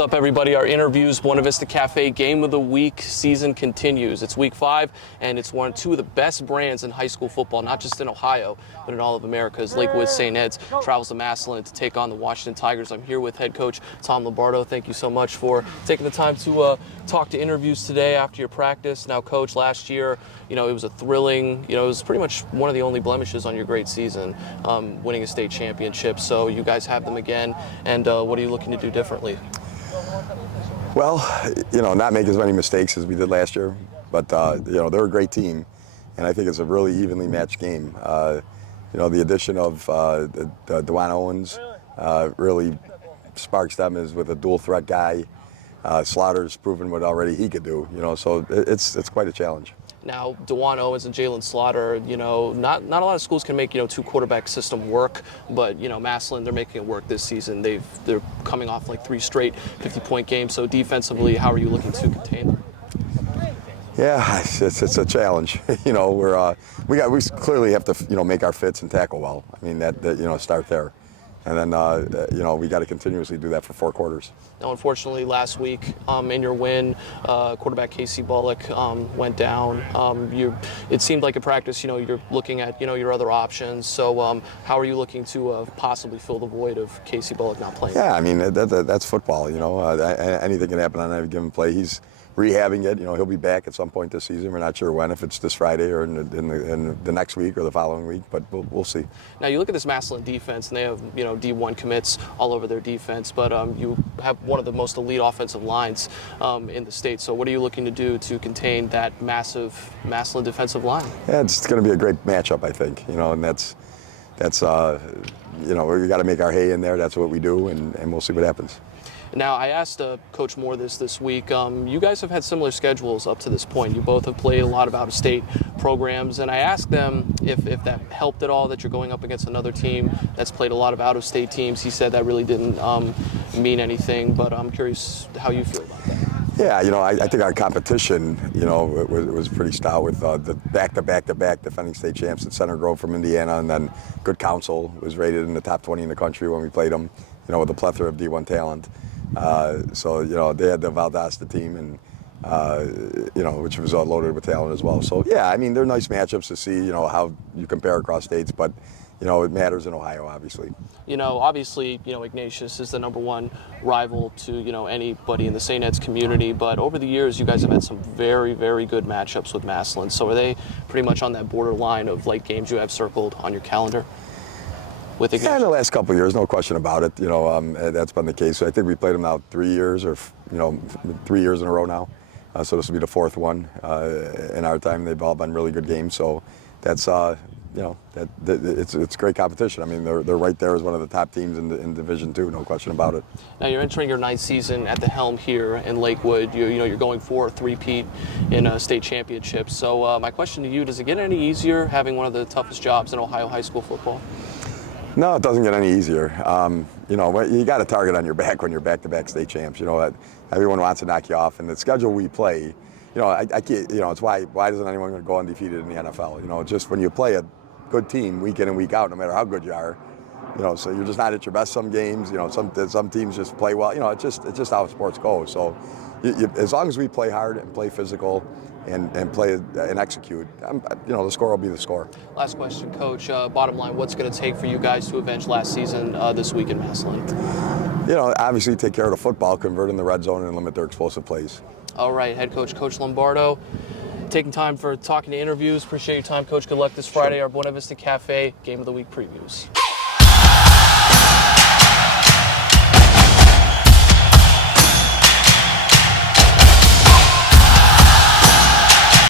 What's up, everybody? Our interviews, Buena Vista Cafe Game of the Week season continues. It's week 5, and it's two of the best brands in high school football, not just in Ohio, but in all of America, as Lakewood St. Ed's travels to Massillon to take on the Washington Tigers. I'm here with head coach Tom Lombardo. Thank you so much for taking the time to talk to interviews today after your practice. Now, Coach, last year, it was a thrilling, it was pretty much one of the only blemishes on your great season, winning a state championship. So you guys have them again, and what are you looking to do differently? Well, not make as many mistakes as we did last year, but they're a great team, and I think it's a really evenly matched game. The addition of DeJuan Owens really sparks them as with a dual threat guy. Slaughter's proven what already he could do, so it's quite a challenge. Now, DeJuan Owens and Jalen Slaughter, not a lot of schools can make, two quarterback system work, but, Massillon, they're making it work this season. They're coming off like 3 straight 50-point games. So defensively, how are you looking to contain them? Yeah, it's a challenge. We clearly have to, make our fits and tackle well. I mean, that start there. And then, we got to continuously do that for 4 quarters. Now, unfortunately, last week in your win, quarterback Casey Bullock went down. It seemed like in practice, you're looking at, your other options. So how are you looking to possibly fill the void of Casey Bullock not playing? Yeah, I mean, that's football, anything can happen on any given play. He's rehabbing it. He'll be back at some point this season. We're not sure when, if it's this Friday or in the next week or the following week, but we'll see. Now, you look at this Massillon defense, and they have, D1 commits all over their defense, but you have one of the most elite offensive lines in the state. So what are you looking to do to contain that massive Massillon defensive line? Yeah, it's going to be a great matchup, I think, and that's we got to make our hay in there. That's what we do, and we'll see what happens. Now, I asked Coach Moore this week. You guys have had similar schedules up to this point. You both have played a lot of out-of-state programs, and I asked them if that helped at all, that you're going up against another team that's played a lot of out-of-state teams. He said that really didn't mean anything, but I'm curious how you feel about that. Yeah, I think our competition, was pretty stout with the back-to-back defending state champs at Center Grove from Indiana, and then Good Counsel was rated in the top 20 in the country when we played them, with a plethora of D1 talent. So they had the Valdosta team, and which was loaded with talent as well. So yeah, I mean, they're nice matchups to see, how you compare across states, but it matters in Ohio, obviously. Obviously, Ignatius is the #1 rival to, anybody in the St. Ed's community, but over the years, you guys have had some very, very good matchups with Massillon. So are they pretty much on that borderline of like games you have circled on your calendar? Yeah, in the last couple of years, no question about it. That's been the case. So I think we played them now 3 years, or 3 years in a row now. So this will be the 4th one in our time. They've all been really good games. So that's it's great competition. I mean, they're right there as one of the top teams in Division II, no question about it. Now you're entering your 9th season at the helm here in Lakewood. You're going for a 3-peat in a state championship. So my question to you: does it get any easier having one of the toughest jobs in Ohio high school football? No, it doesn't get any easier. You got a target on your back when you're back-to-back state champs. Everyone wants to knock you off, and the schedule we play, I can't, it's why doesn't anyone go undefeated in the NFL? Just when you play a good team week in and week out, no matter how good you are, so you're just not at your best some games. Some teams just play well. It's just how sports go. So as long as we play hard and play physical and play and execute, the score will be the score. Last question, Coach. Bottom line, what's going to take for you guys to avenge last season this week in Massillon? Obviously take care of the football, convert in the red zone, and limit their explosive plays. All right, head coach, Coach Lombardo, taking time for talking to interviews. Appreciate your time, Coach. Good luck this Friday. Our Buena Vista Cafe Game of the Week previews.